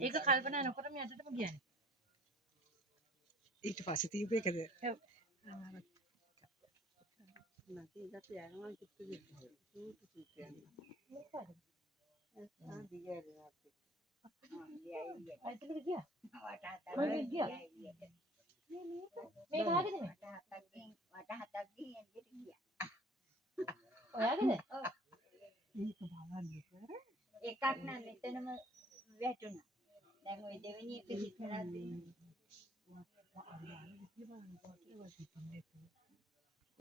ඒක කල්පනා නොකරම යටටම කියන්නේ. ඊට පස්සේ තියුප එකද? ඔව්. නැති ඉඳලා යනවා කිව්තු දෙන්න. සූටු සූට් යනවා. අයිතිලද ගියා? කොහෙද ගියා? මේක ආගේද මේ? ඔයාගේද? ඒක බලන්න. එකක් නම් මෙතනම වැටුණා. දැන් ওই දෙවෙනි එක හිතරද්දී